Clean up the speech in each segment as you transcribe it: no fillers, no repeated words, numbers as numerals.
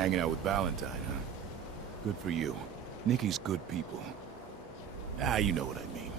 Hanging out with Valentine, huh? Good for you. Nikki's good people. Ah, you know what I mean.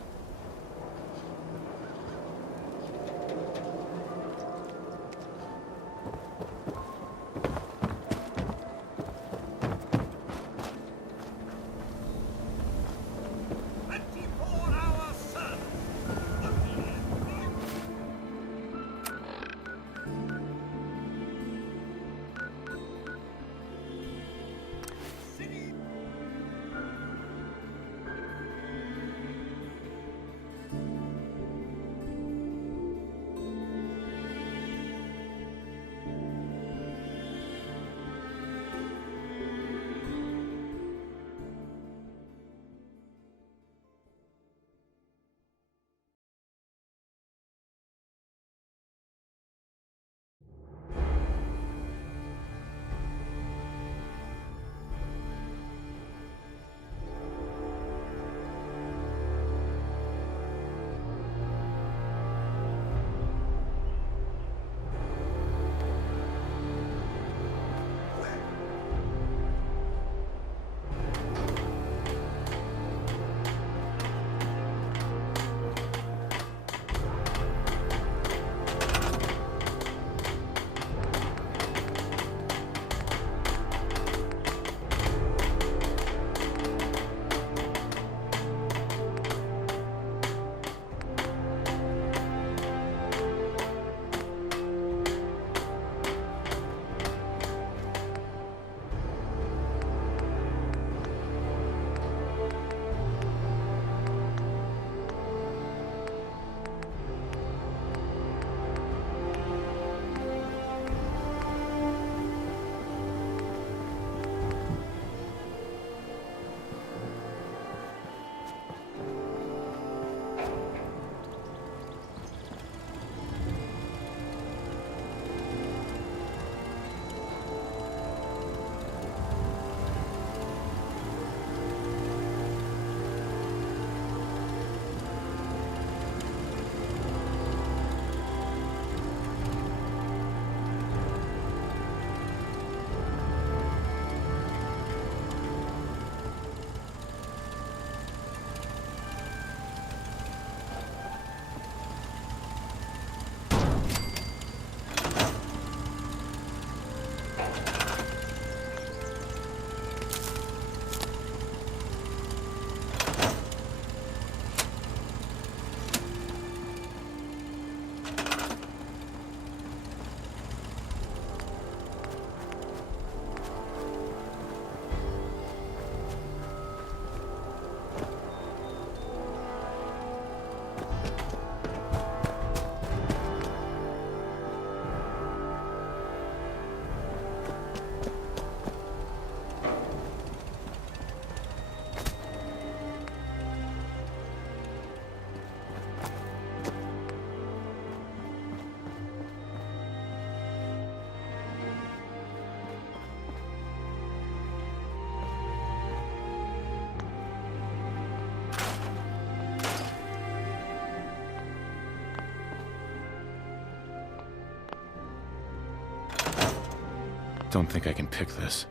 Don't think I can pick this.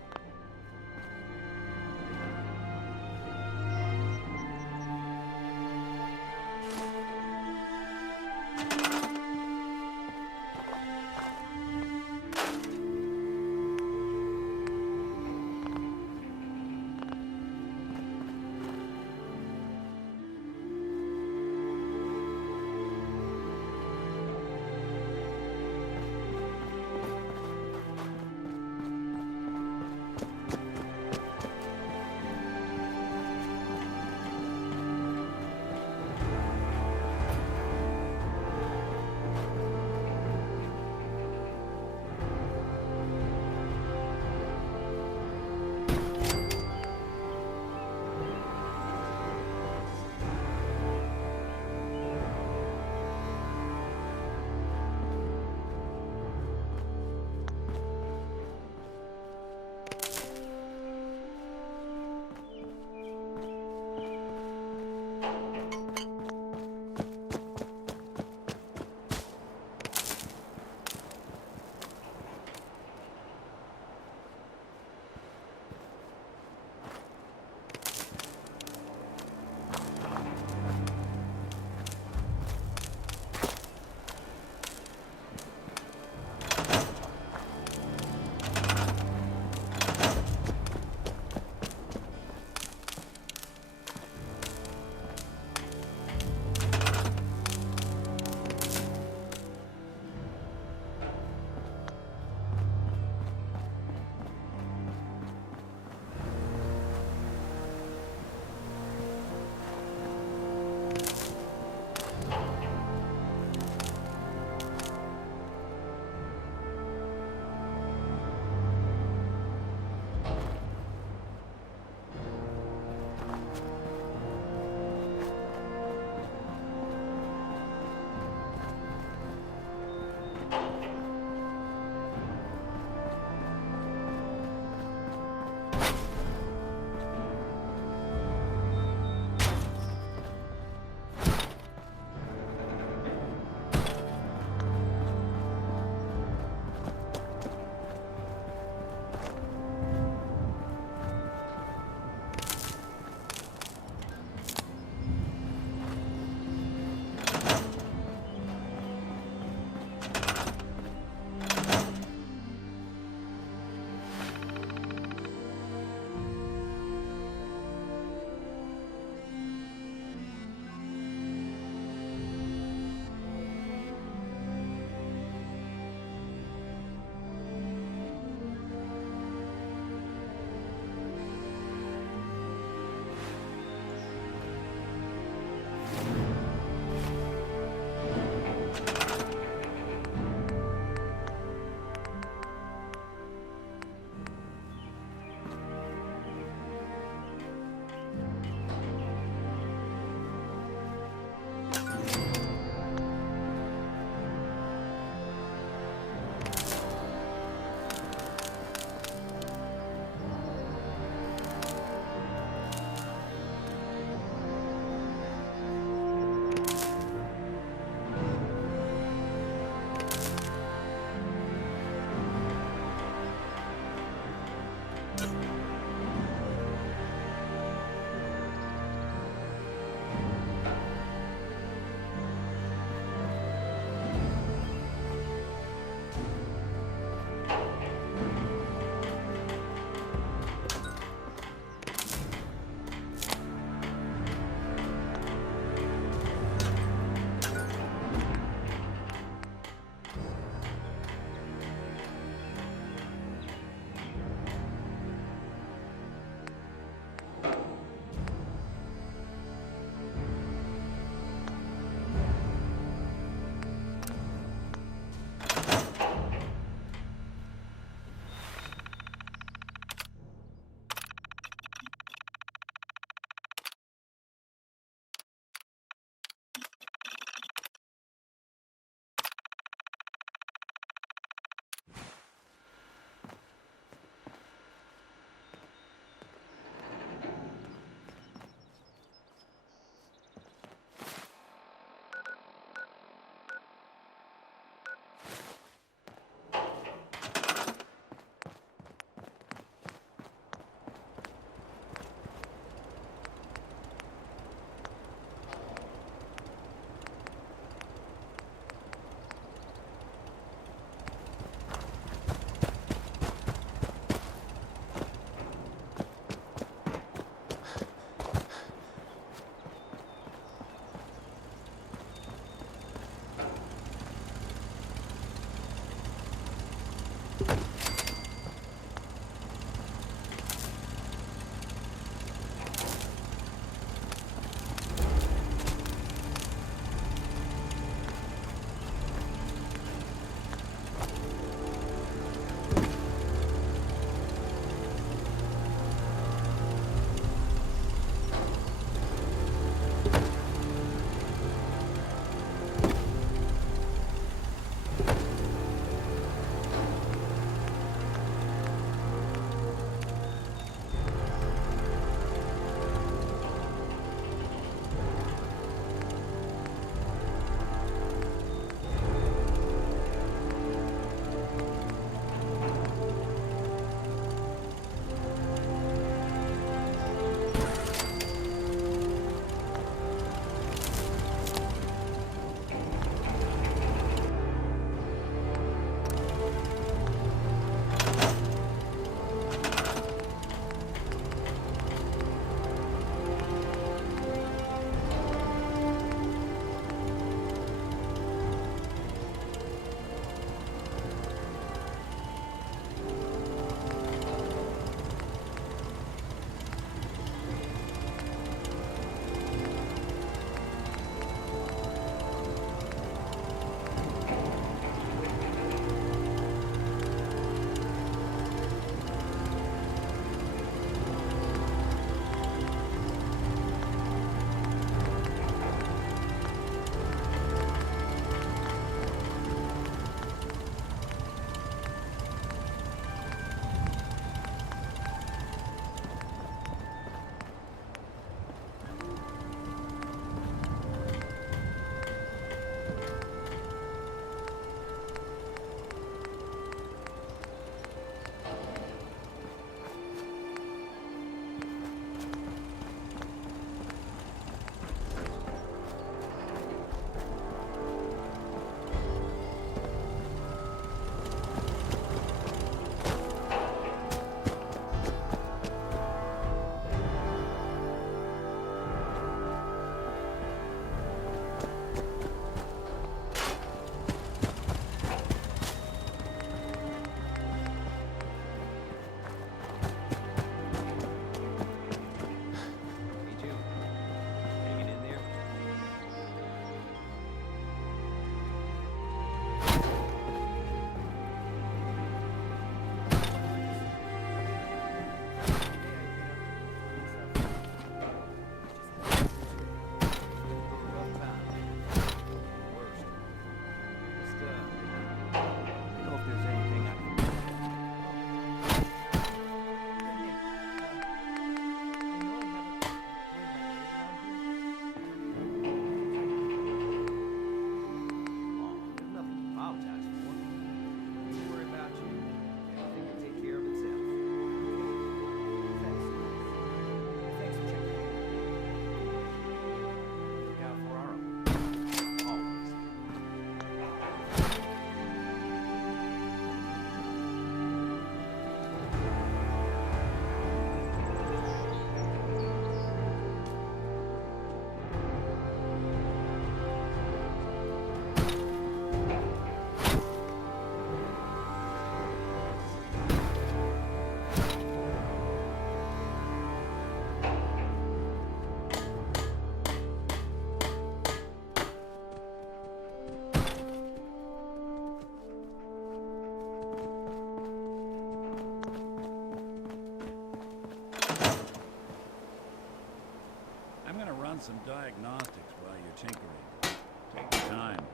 run some diagnostics while you're tinkering. Take your time.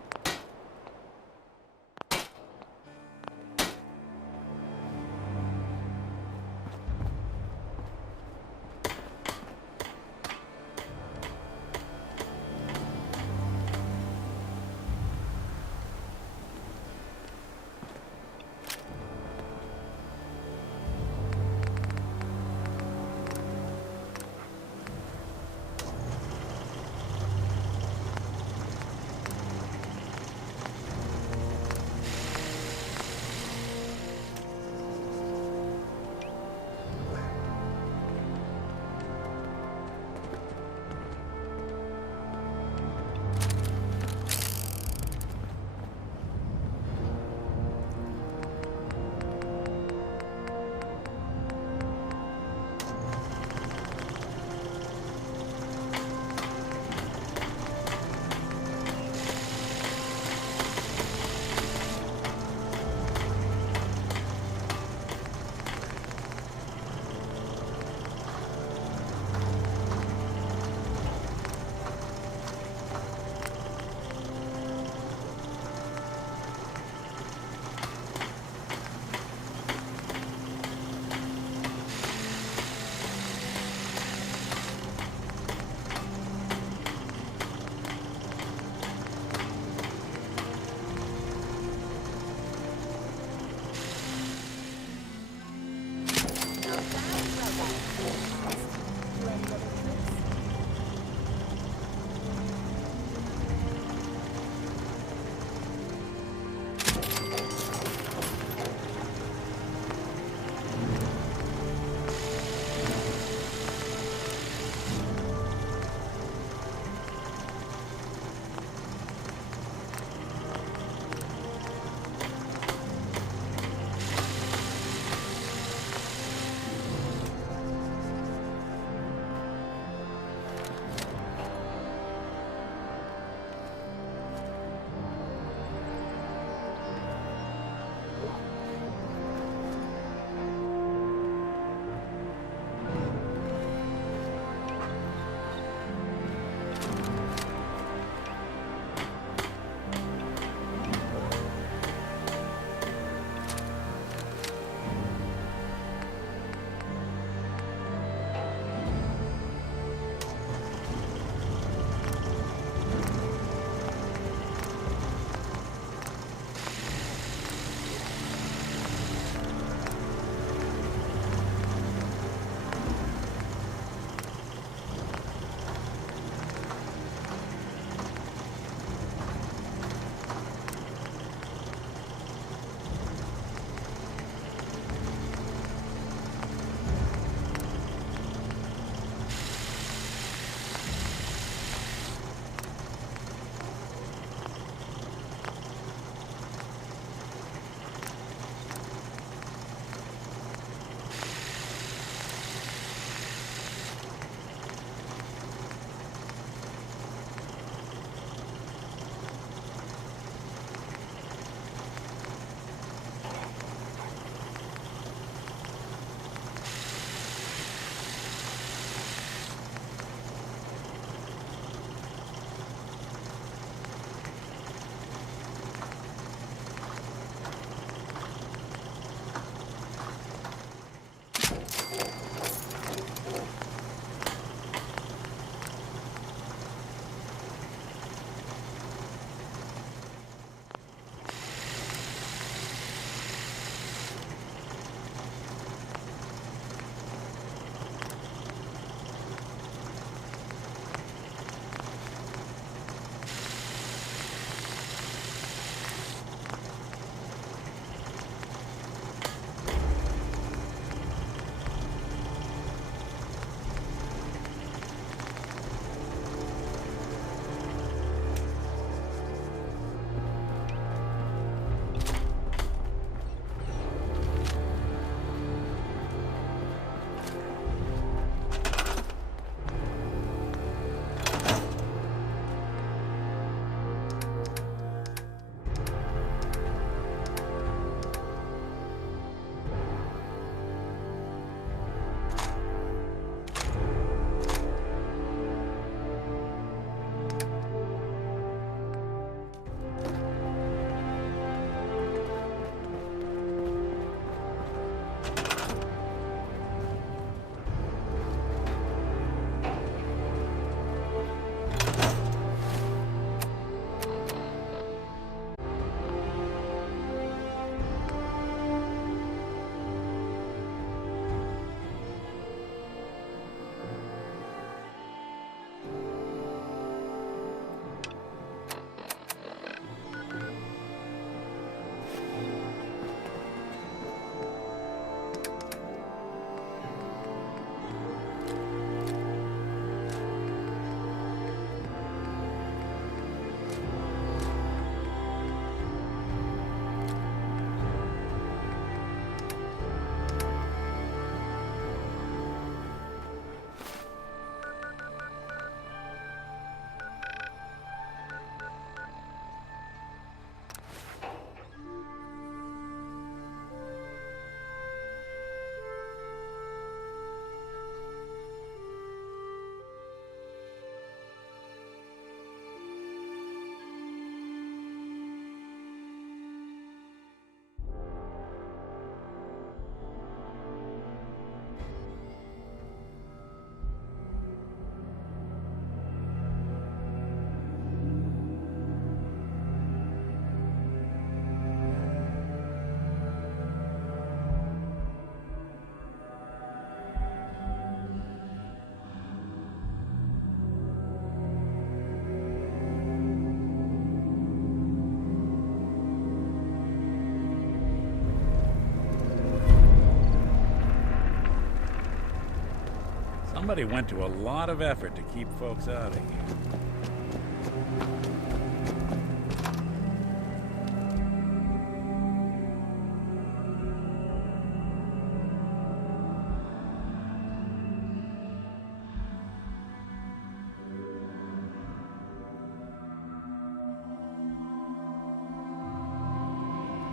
Somebody went to a lot of effort to keep folks out of here.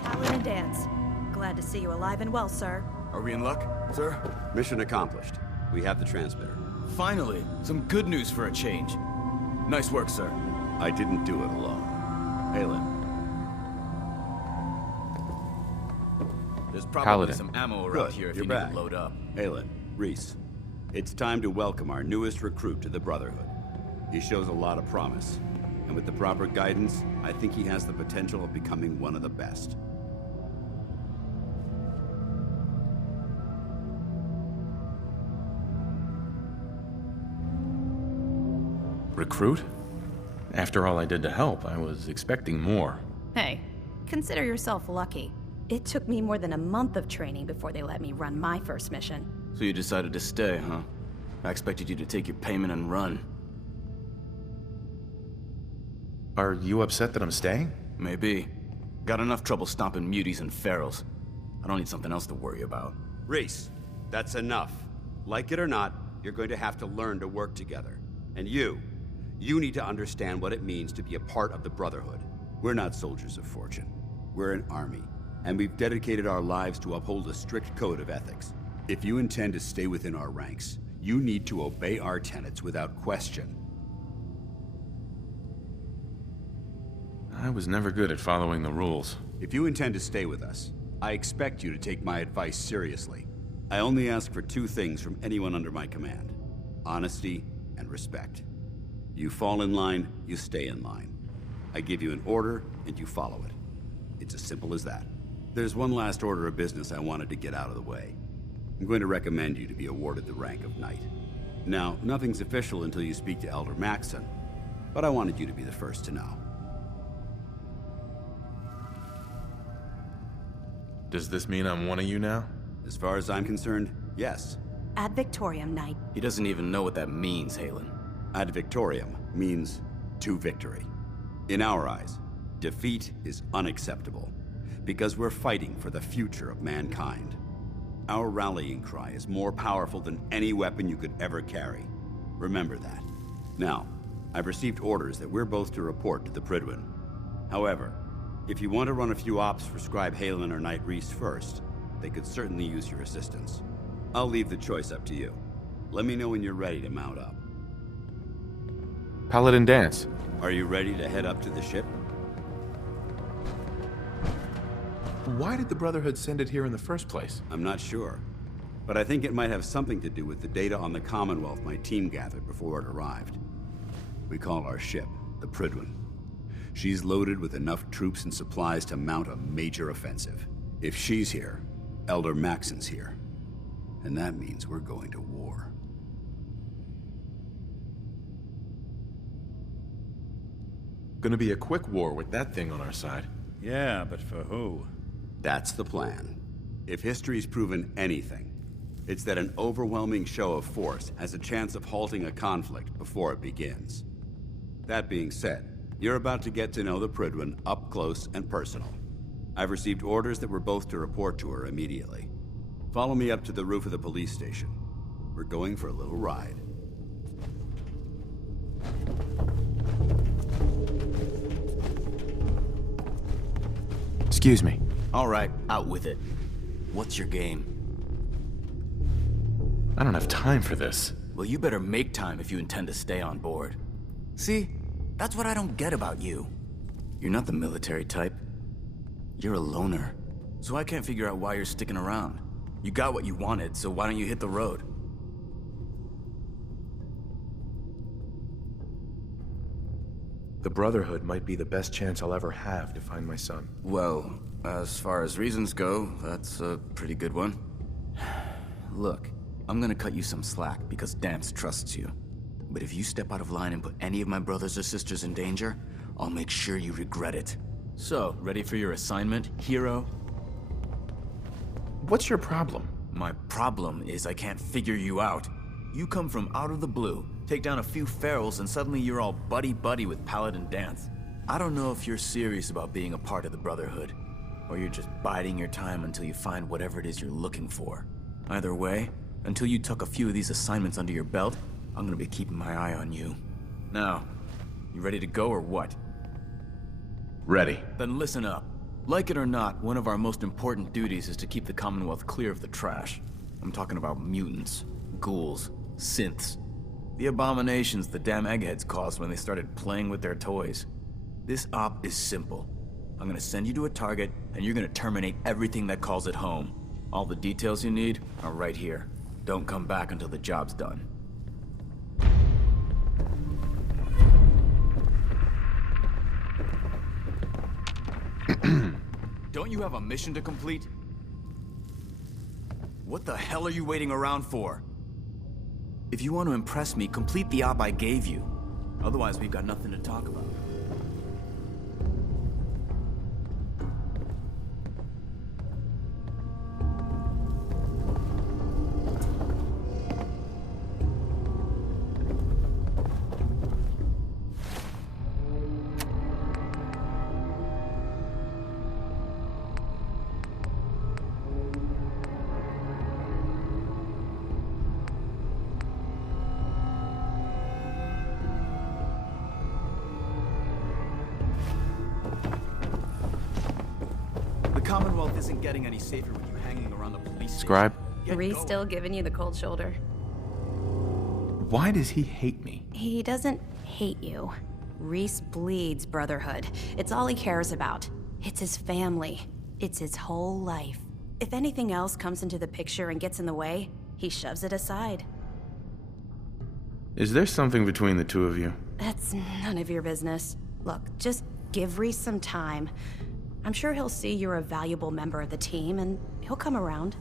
Paladin Dance. Glad to see you alive and well, sir. Are we in luck, sir? Mission accomplished. We have the transmitter. Finally, some good news for a change. Nice work, sir. I didn't do it alone. Halen. There's probably Paladin. some ammo around Good, here if you're you back. need to load up. Halen, Reese. It's time to welcome our newest recruit to the Brotherhood. He shows a lot of promise. And with the proper guidance, I think he has the potential of becoming one of the best. Recruit? After all I did to help, I was expecting more. Hey, consider yourself lucky. It took me more than a month of training before they let me run my first mission. So you decided to stay, huh? I expected you to take your payment and run. Are you upset that I'm staying? Maybe. Got enough trouble stomping muties and ferals. I don't need something else to worry about. Reese, that's enough. Like it or not, you're going to have to learn to work together. And you need to understand what it means to be a part of the Brotherhood. We're not soldiers of fortune. We're an army, and we've dedicated our lives to uphold a strict code of ethics. If you intend to stay within our ranks, you need to obey our tenets without question. I was never good at following the rules. If you intend to stay with us, I expect you to take my advice seriously. I only ask for two things from anyone under my command: honesty and respect. You fall in line, you stay in line. I give you an order, and you follow it. It's as simple as that. There's one last order of business I wanted to get out of the way. I'm going to recommend you to be awarded the rank of Knight. Now, nothing's official until you speak to Elder Maxson, but I wanted you to be the first to know. Does this mean I'm one of you now? As far as I'm concerned, yes. Ad Victoriam, Knight. He doesn't even know what that means, Halen. Ad Victoriam means to victory. In our eyes, defeat is unacceptable, because we're fighting for the future of mankind. Our rallying cry is more powerful than any weapon you could ever carry. Remember that. Now, I've received orders that we're both to report to the Prydwen. However, if you want to run a few ops for Scribe Halen or Knight Reese first, they could certainly use your assistance. I'll leave the choice up to you. Let me know when you're ready to mount up. Paladin Dance. Are you ready to head up to the ship? Why did the Brotherhood send it here in the first place? I'm not sure, but I think it might have something to do with the data on the Commonwealth my team gathered before it arrived. We call our ship the Prydwen. She's loaded with enough troops and supplies to mount a major offensive. If she's here, Elder Maxson's here. And that means we're going to war. Gonna be a quick war with that thing on our side. Yeah, but for who? That's the plan. If history's proven anything, it's that an overwhelming show of force has a chance of halting a conflict before it begins. That being said, you're about to get to know the Prydwen up close and personal. I've received orders that we're both to report to her immediately. Follow me up to the roof of the police station. We're going for a little ride. Excuse me. All right, out with it. What's your game? I don't have time for this. Well, you better make time if you intend to stay on board. See, that's what I don't get about you. You're not the military type. You're a loner. So I can't figure out why you're sticking around. You got what you wanted, so why don't you hit the road? The Brotherhood might be the best chance I'll ever have to find my son. Well, as far as reasons go, that's a pretty good one. Look, I'm gonna cut you some slack because Dance trusts you. But if you step out of line and put any of my brothers or sisters in danger, I'll make sure you regret it. So, ready for your assignment, hero? What's your problem? My problem is I can't figure you out. You come from out of the blue, take down a few ferals, and suddenly you're all buddy-buddy with Paladin Dance. I don't know if you're serious about being a part of the Brotherhood, or you're just biding your time until you find whatever it is you're looking for. Either way, until you tuck a few of these assignments under your belt, I'm gonna be keeping my eye on you. Now, you ready to go or what? Ready. Then listen up. Like it or not, one of our most important duties is to keep the Commonwealth clear of the trash. I'm talking about mutants, ghouls, synths. The abominations the damn eggheads caused when they started playing with their toys. This op is simple. I'm gonna send you to a target, and you're gonna terminate everything that calls it home. All the details you need are right here. Don't come back until the job's done. Don't you have a mission to complete? What the hell are you waiting around for? If you want to impress me, complete the op I gave you. Otherwise, we've got nothing to talk about. The Commonwealth isn't getting any safer with you hanging around the police station. Scribe, Reese still giving you the cold shoulder. why does he hate me? He doesn't hate you. Reese bleeds Brotherhood. It's all he cares about. It's his family. It's his whole life. If anything else comes into the picture and gets in the way, he shoves it aside. Is there something between the two of you? That's none of your business. Look, just give Reese some time. I'm sure he'll see you're a valuable member of the team, and he'll come around.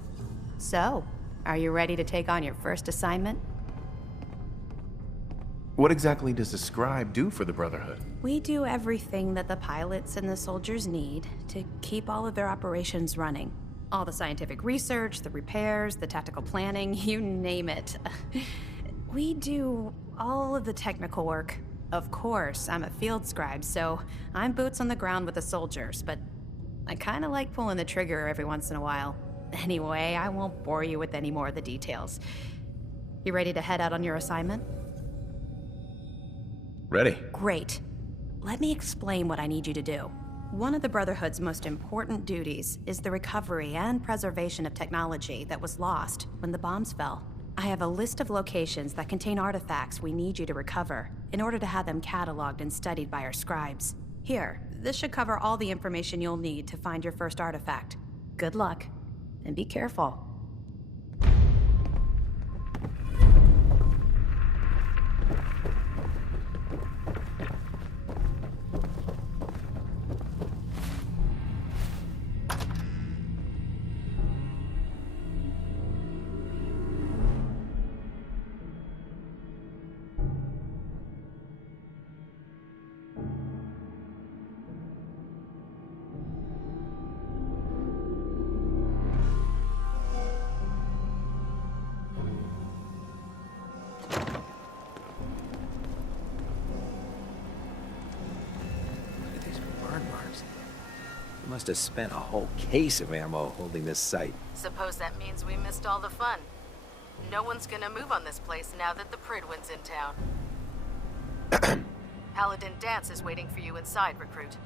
So, are you ready to take on your first assignment? What exactly does the scribe do for the Brotherhood? We do everything that the pilots and the soldiers need to keep all of their operations running. All the scientific research, the repairs, the tactical planning, you name it. We do all of the technical work. Of course, I'm a field scribe, so I'm boots on the ground with the soldiers, but I kinda like pulling the trigger every once in a while. Anyway, I won't bore you with any more of the details. You ready to head out on your assignment? Ready. Great. Let me explain what I need you to do. One of the Brotherhood's most important duties is the recovery and preservation of technology that was lost when the bombs fell. I have a list of locations that contain artifacts we need you to recover in order to have them cataloged and studied by our scribes. Here, this should cover all the information you'll need to find your first artifact. Good luck, and be careful. Must have spent a whole case of ammo holding this site. Suppose that means we missed all the fun. No one's gonna move on this place now that the Pridwin's in town. Paladin Dance is waiting for you inside, recruit.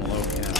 some locale.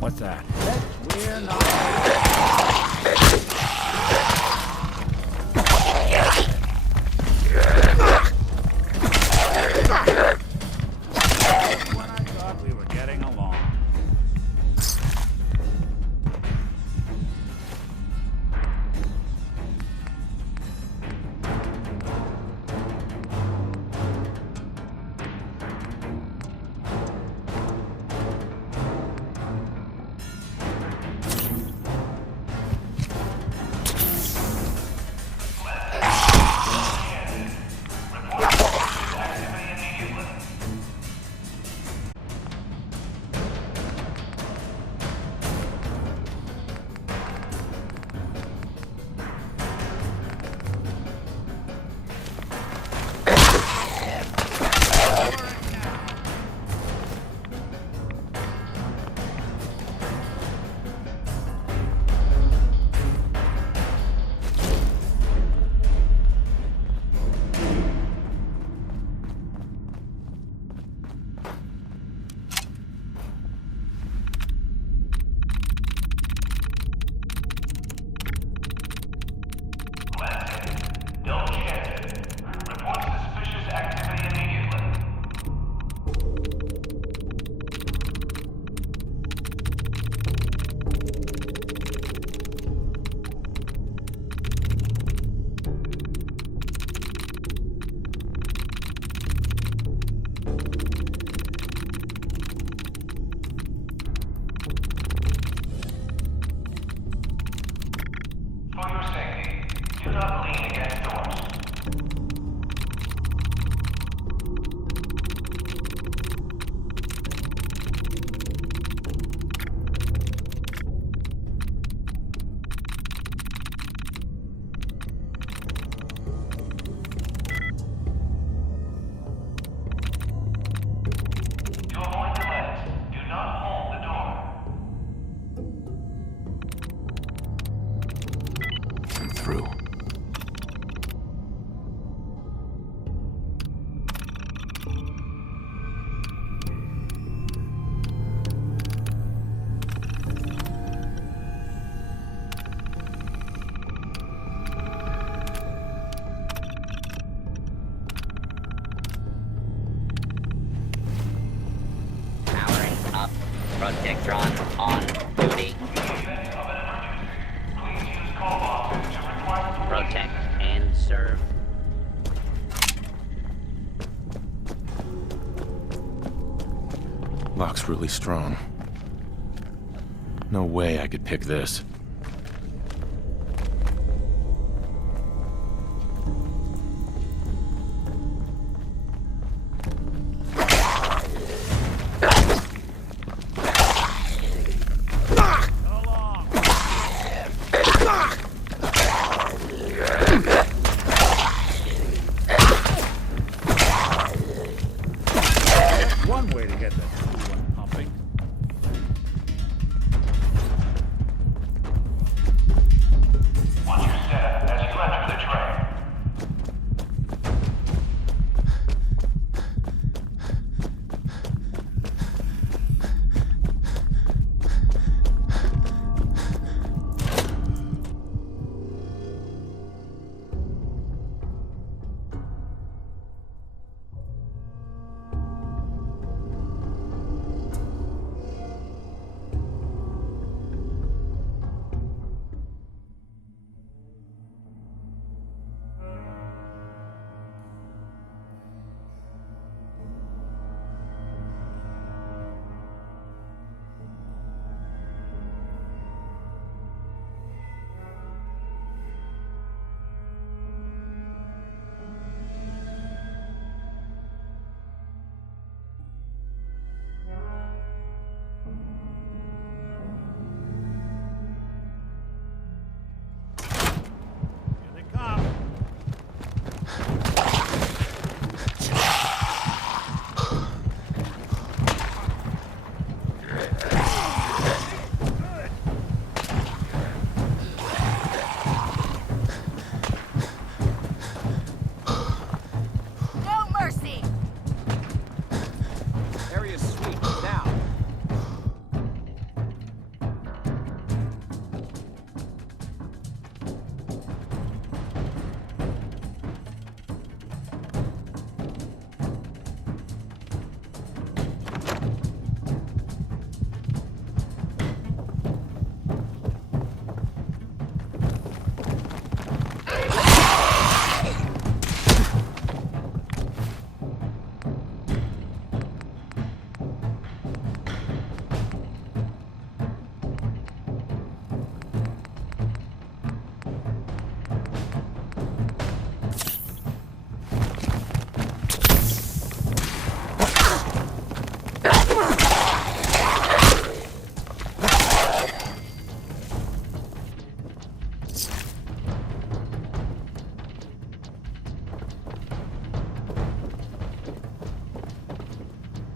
What's that? We're not. When I thought we were getting along. Protectron on duty. Protect and serve. Lock's really strong. No way I could pick this. One way to get that cool one pumping. Watch your step as you enter the train. Here they come. No mercy! Area's sweet now.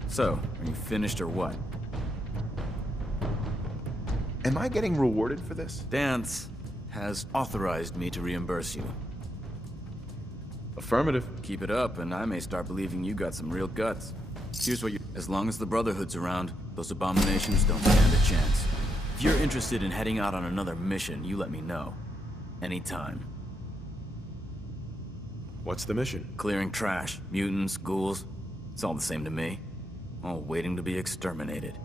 So, are you finished or what? Am I getting rewarded for this? Dance has authorized me to reimburse you. Affirmative. Keep it up, and I may start believing you got some real guts. Here's what you... As long as the Brotherhood's around, those abominations don't stand a chance. If you're interested in heading out on another mission, you let me know. Anytime. What's the mission? Clearing trash, mutants, ghouls. It's all the same to me. All waiting to be exterminated.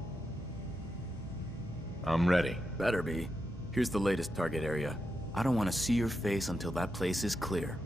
I'm ready. Better be. Here's the latest target area. I don't want to see your face until that place is clear.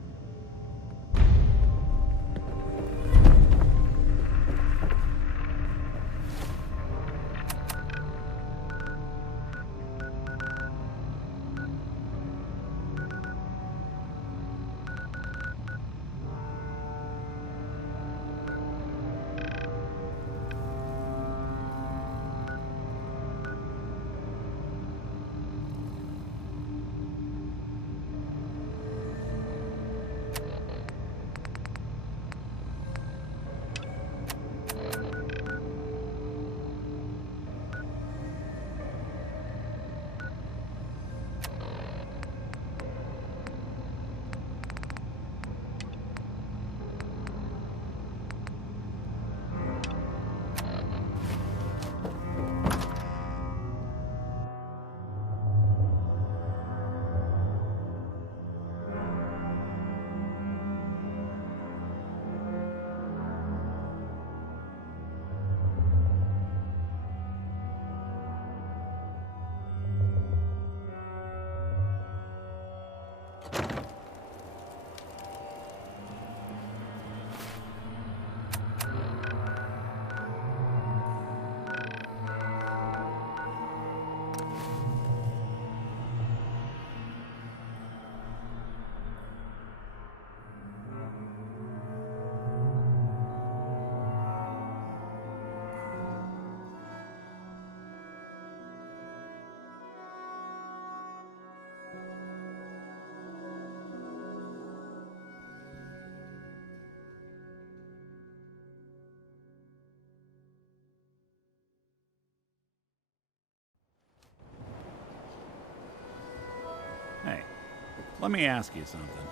Let me ask you something.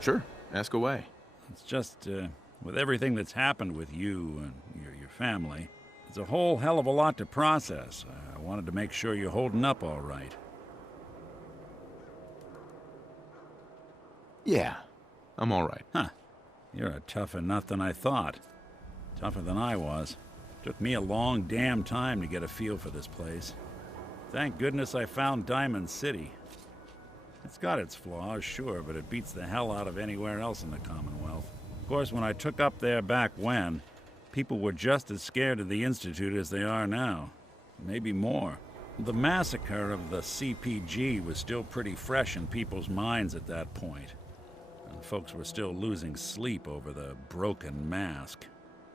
Sure, ask away. It's just, with everything that's happened with you and your family, it's a whole hell of a lot to process. I wanted to make sure you're holding up all right. Yeah, I'm all right. Huh. You're a tougher nut than I thought. Tougher than I was. Took me a long damn time to get a feel for this place. Thank goodness I found Diamond City. It's got its flaws, sure, but it beats the hell out of anywhere else in the Commonwealth. Of course, when I took up there back when, people were just as scared of the Institute as they are now. Maybe more. The massacre of the CPG was still pretty fresh in people's minds at that point. And folks were still losing sleep over the broken mask.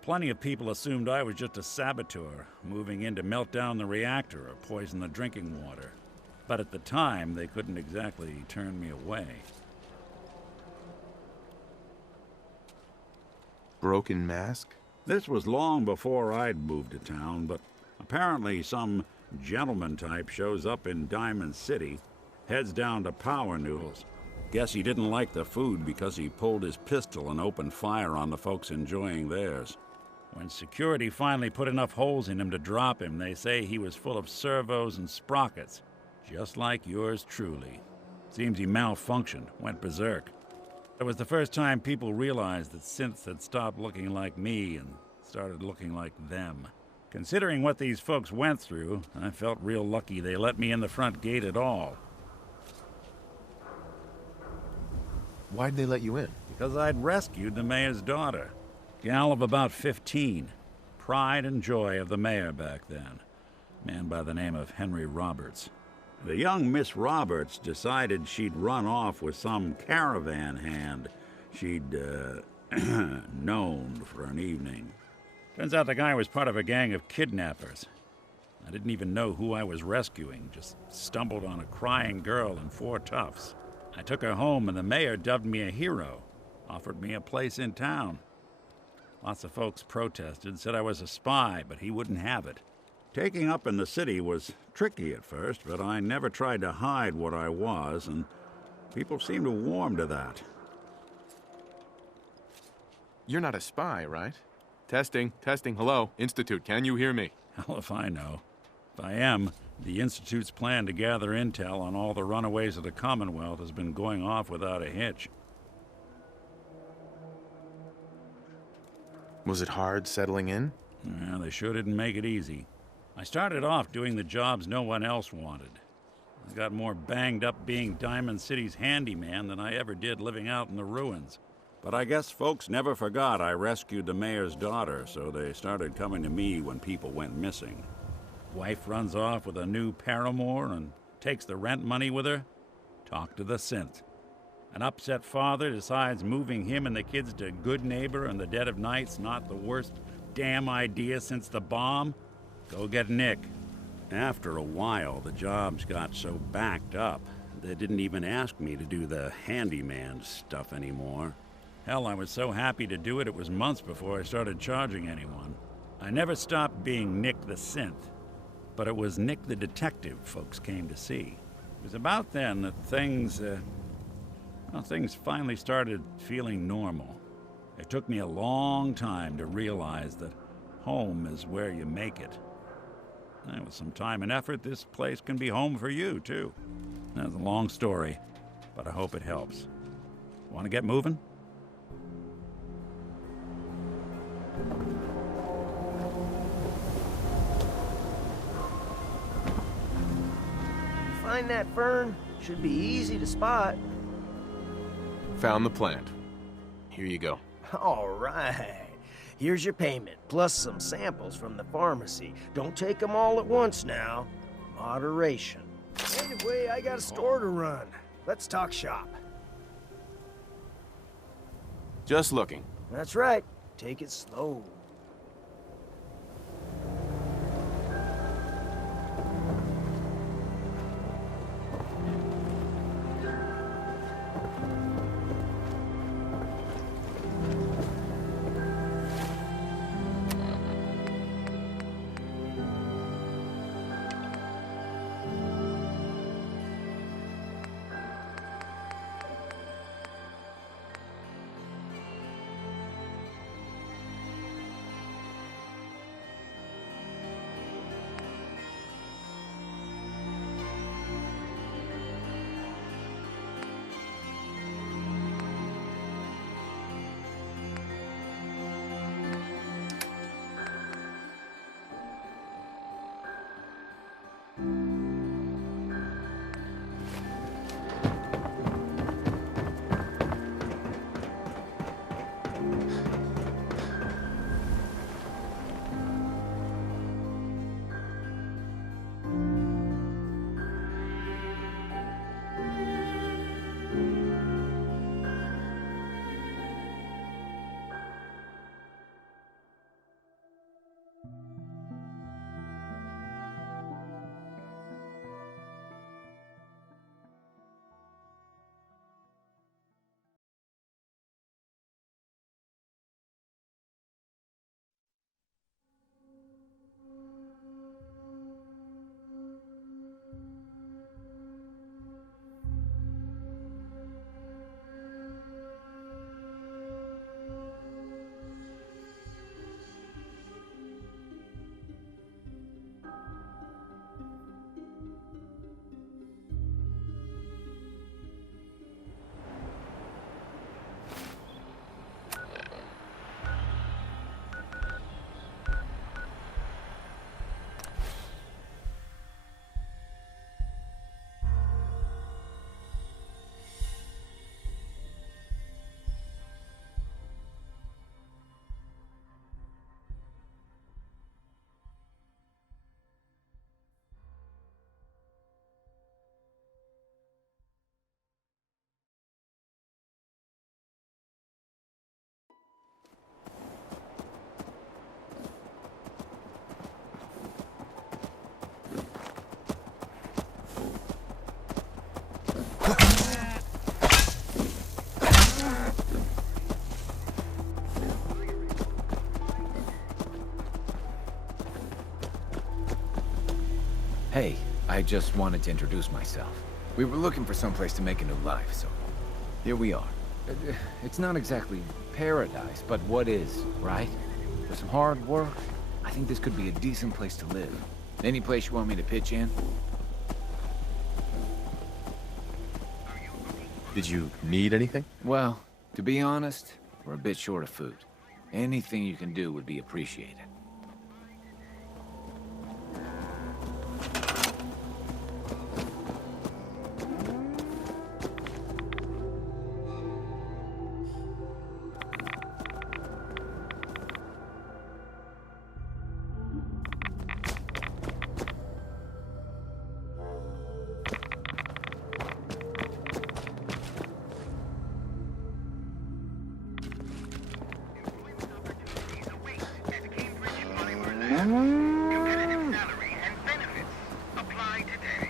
Plenty of people assumed I was just a saboteur, moving in to melt down the reactor or poison the drinking water. But at the time, they couldn't exactly turn me away. Broken mask? This was long before I'd moved to town, but apparently some gentleman type shows up in Diamond City, heads down to Power Noodles. Guess he didn't like the food because he pulled his pistol and opened fire on the folks enjoying theirs. When security finally put enough holes in him to drop him, they say he was full of servos and sprockets, just like yours truly. Seems he malfunctioned, went berserk. It was the first time people realized that synths had stopped looking like me and started looking like them. Considering what these folks went through, I felt real lucky they let me in the front gate at all. Why'd they let you in? Because I'd rescued the mayor's daughter. Gal of about 15. Pride and joy of the mayor back then. Man by the name of Henry Roberts. The young Miss Roberts decided she'd run off with some caravan hand she'd, known for an evening. Turns out the guy was part of a gang of kidnappers. I didn't even know who I was rescuing, just stumbled on a crying girl and 4 toughs. I took her home and the mayor dubbed me a hero, offered me a place in town. Lots of folks protested, said I was a spy, but he wouldn't have it. Taking up in the city was tricky at first, but I never tried to hide what I was, and people seemed to warm to that. You're not a spy, right? Testing, hello. Institute, can you hear me? Hell if I know. If I am, the Institute's plan to gather intel on all the runaways of the Commonwealth has been going off without a hitch. Was it hard settling in? Yeah, they sure didn't make it easy. I started off doing the jobs no one else wanted. I got more banged up being Diamond City's handyman than I ever did living out in the ruins. But I guess folks never forgot I rescued the mayor's daughter, so they started coming to me when people went missing. Wife runs off with a new paramour and takes the rent money with her. Talk to the synth. An upset father decides moving him and the kids to Good Neighbor in the dead of night's not the worst damn idea since the bomb. Go get Nick. After a while, the jobs got so backed up, they didn't even ask me to do the handyman stuff anymore. Hell, I was so happy to do it, it was months before I started charging anyone. I never stopped being Nick the synth, but it was Nick the detective folks came to see. It was about then that things finally started feeling normal. It took me a long time to realize that home is where you make it. And with some time and effort, this place can be home for you, too. That's a long story, but I hope it helps. Want to get moving? Find that fern? Should be easy to spot. Found the plant. Here you go. All right. Here's your payment, plus some samples from the pharmacy. Don't take them all at once now. Moderation. Anyway, I got a store to run. Let's talk shop. Just looking. That's right. Take it slow. Hey, I just wanted to introduce myself. We were looking for someplace to make a new life, so here we are. It's not exactly paradise, but what is, right? With some hard work, I think this could be a decent place to live. Any place you want me to pitch in? Did you need anything? Well, to be honest, we're a bit short of food. Anything you can do would be appreciated. Competitive salary and benefits apply today.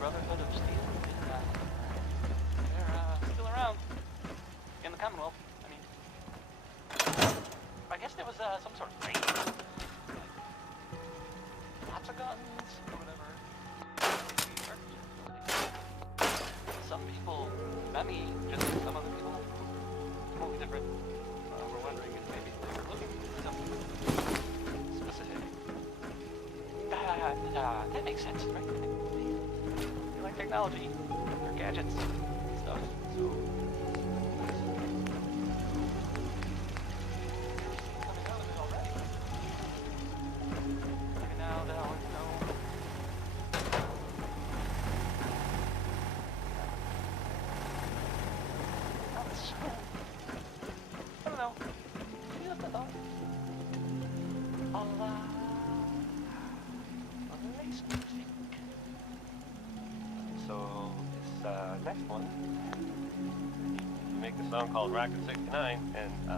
Brotherhood of Steel. They're still around in the Commonwealth. I mean, I guess there was some sort of raid. Lots of guns or whatever. Some people, not me, just some other people, totally different, were wondering if maybe they were looking for something specific. That makes sense, right? Like technology or gadgets and stuff. So coming out of it already. Maybe now they'll know. I don't know. You know what I thought? So this next one, we make the song called Rocket 69, and I